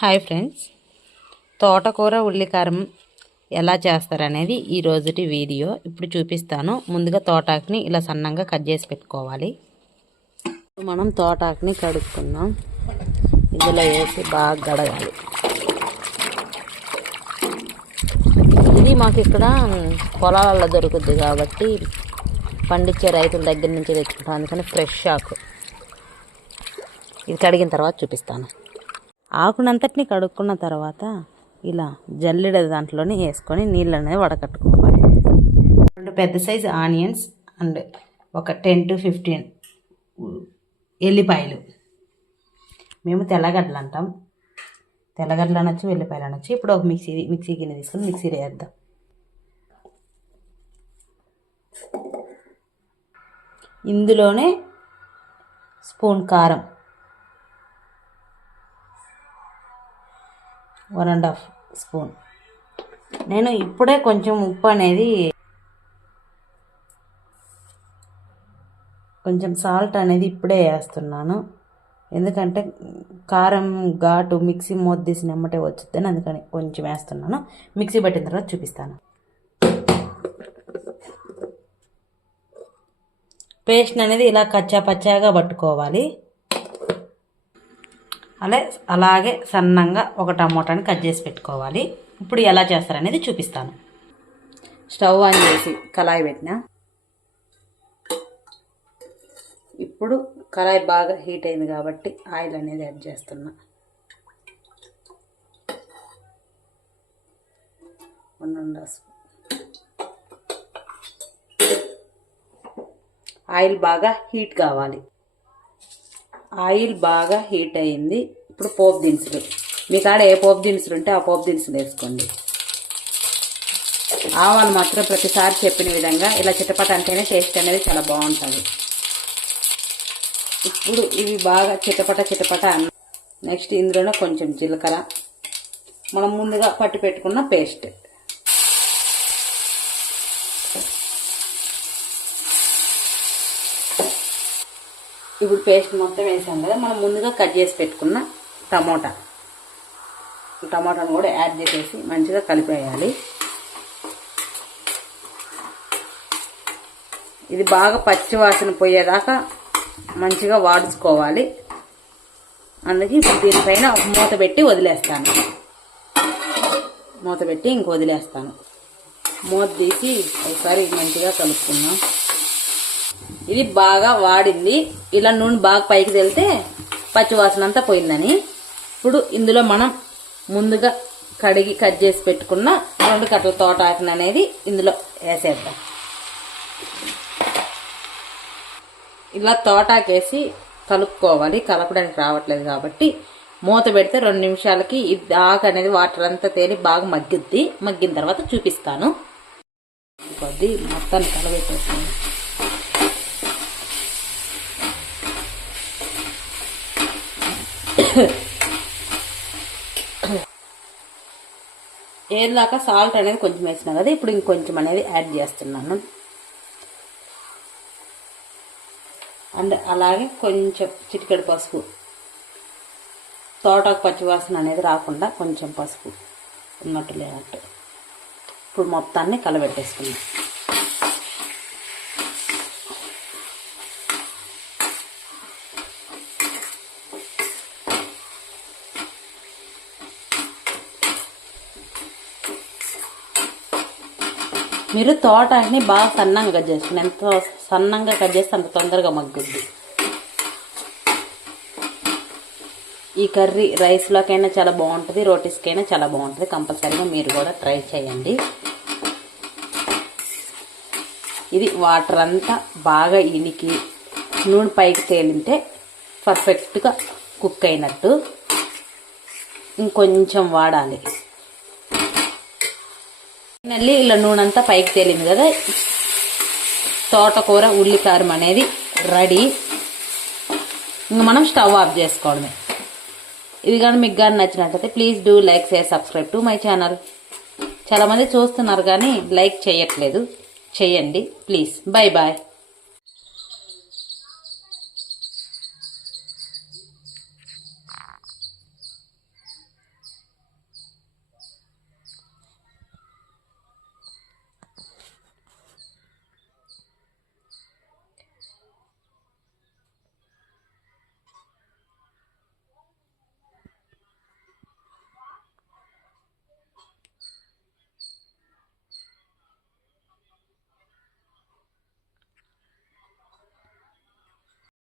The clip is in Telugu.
Hi friends. తోటకూర ఉల్లికారం ఎలా చేస్తారనేది ఈ రోజుటి వీడియో. ఇప్పుడు చూపిస్తాను. ముందుగా తోటాకుని ఇలా సన్నంగా కట్ చేసి పెట్టుకోవాలి. మనం తోటాకుని కడుక్కుందాం ఇందులో వేసి బాగా గడగాలి. ఇది మాకు ఇక్కడ పొలాలలో దొరుకుద్ది కాబట్టి పండించే రైతుల దగ్గర నుంచి తెచ్చుకుంటాం. అందుకని ఫ్రెష్ ఆకు. ఇది కడిగిన తర్వాత చూపిస్తాను. ఆకునంతటిని కడుక్కున్న తర్వాత ఇలా జల్లెడ దాంట్లోనే వేసుకొని నీళ్ళు అనేది వడకట్టుకోవాలి. రెండు పెద్ద సైజు ఆనియన్స్ అండ్ ఒక టెన్ టు ఫిఫ్టీన్ ఎల్లిపాయలు. మేము తెల్లగడ్డలు అంటాం. తెల్లగడ్డలు అనొచ్చు వెల్లిపాయలు అనొచ్చు. ఇప్పుడు ఒక మిక్సీ మిక్సీ గిన్నె తీసుకొని మిక్సీ వేద్దాం. ఇందులోనే స్పూన్ కారం. One and half spoon. నేను ఇప్పుడే కొంచెం ఉప్పు అనేది కొంచెం సాల్ట్ అనేది ఇప్పుడే వేస్తున్నాను. ఎందుకంటే కారం ఘాటు మిక్సీ మూత తీసిన ఎమ్మటే వచ్చిందని అందుకని కొంచెం వేస్తున్నాను. మిక్సీ పట్టిన తర్వాత చూపిస్తాను. పేస్ట్ అనేది ఇలా కచ్చా పచ్చాగా పట్టుకోవాలి. అలా అలాగే సన్నంగా ఒక టమోటాని కట్ చేసి పెట్టుకోవాలి. ఇప్పుడు ఎలా చేస్తారనేది చూపిస్తాను. స్టవ్ ఆన్ చేసి కళాయి పెట్టిన. ఇప్పుడు కళాయి బాగా హీట్ అయింది కాబట్టి ఆయిల్ అనేది యాడ్ చేస్తున్నా. ఆయిల్ బాగా హీట్ కావాలి. ఆయిల్ బాగా హీట్ అయింది. ఇప్పుడు పోపు దినుసులు. మీ కాడ ఏ పోపు దినుసులు ఉంటే ఆ పోపు దినుసులు వేసుకోండి. ఆవాలు మాత్రం ప్రతిసారి చెప్పిన విధంగా ఇలా చిటపట అంటేనే టేస్ట్ అనేది చాలా బాగుంటుంది. ఇప్పుడు ఇవి బాగా చిటపట చిటపట అన్న నెక్స్ట్ ఇందులోనే కొంచెం జీలకర్ర. మనం ముందుగా పట్టి పెట్టుకున్న పేస్ట్. ఇప్పుడు పేస్ట్ మొత్తం వేసాం కదా మనం ముందుగా కట్ చేసి పెట్టుకున్న టమోటా. టమాటాను కూడా యాడ్ చేసేసి మంచిగా కలిపేయాలి. ఇది బాగా పచ్చి వాసన పోయేదాకా మంచిగా వాడుచుకోవాలి అందుకే ఇప్పుడు దీనిపైన ఒక మూత పెట్టి వదిలేస్తాను. మూత పెట్టి ఇంక వదిలేస్తాను. మూత తీసి ఒకసారి మంచిగా కలుపుకుందాం. ఇది బాగా వాడింది. ఇలా నూనె బాగా పైకి తెలితే పచ్చివాసన అంతా పోయిందని. ఇప్పుడు ఇందులో మనం ముందుగా కడిగి కట్ చేసి పెట్టుకున్న రెండు కట్టల తోటాకుని అనేది ఇందులో వేసేద్దాం. ఇలా తోటాకేసి కలుపుకోవాలి. కలపడానికి రావట్లేదు కాబట్టి మూత పెడితే రెండు నిమిషాలకి ఇది ఆకు అనేది వాటర్ అంతా తేలి బాగా మగ్గిద్ది. మగ్గిన తర్వాత చూపిస్తాను. కొద్ది మొత్తాన్ని కలబెట్టేస్తాను ఏదాకా సాల్ట్ అనేది కొంచెం వేసినా కదా ఇప్పుడు ఇంకొంచెం అనేది యాడ్ చేస్తున్నాను. అండ్ అలాగే కొంచెం చిటికెడు పసుపు తోటకు పచ్చివాసన అనేది రాకుండా కొంచెం పసుపు ఉన్నట్టు లేనట్టు ఇప్పుడు మొత్తాన్ని కలబెట్టేసుకున్నాం మీరు తోటని బాగా సన్నంగా కట్ చేసుకుని ఎంత సన్నంగా కట్ చేస్తే అంత తొందరగా మగ్గుద్ది. ఈ కర్రీ రైస్లోకైనా చాలా బాగుంటుంది రోటీస్కైనా చాలా బాగుంటుంది. కంపల్సరీగా మీరు కూడా ట్రై చేయండి. ఇది వాటర్ అంతా బాగా ఇనికి నూనె పైకి తేలింటే పర్ఫెక్ట్గా కుక్ అయినట్టు. ఇంకొంచెం వాడాలి. మళ్ళీ ఇలా నూనె అంతా పైకి తేలింది కదా. తోటకూర ఉల్లికారం అనేది రెడీ. ఇంక మనం స్టవ్ ఆఫ్ చేసుకోవడమే. ఇది కానీ మీకు కానీ నచ్చినట్లయితే please do like share subscribe to my channel. చాలామంది చూస్తున్నారు కానీ లైక్ చేయట్లేదు. చేయండి. ప్లీజ్. Bye bye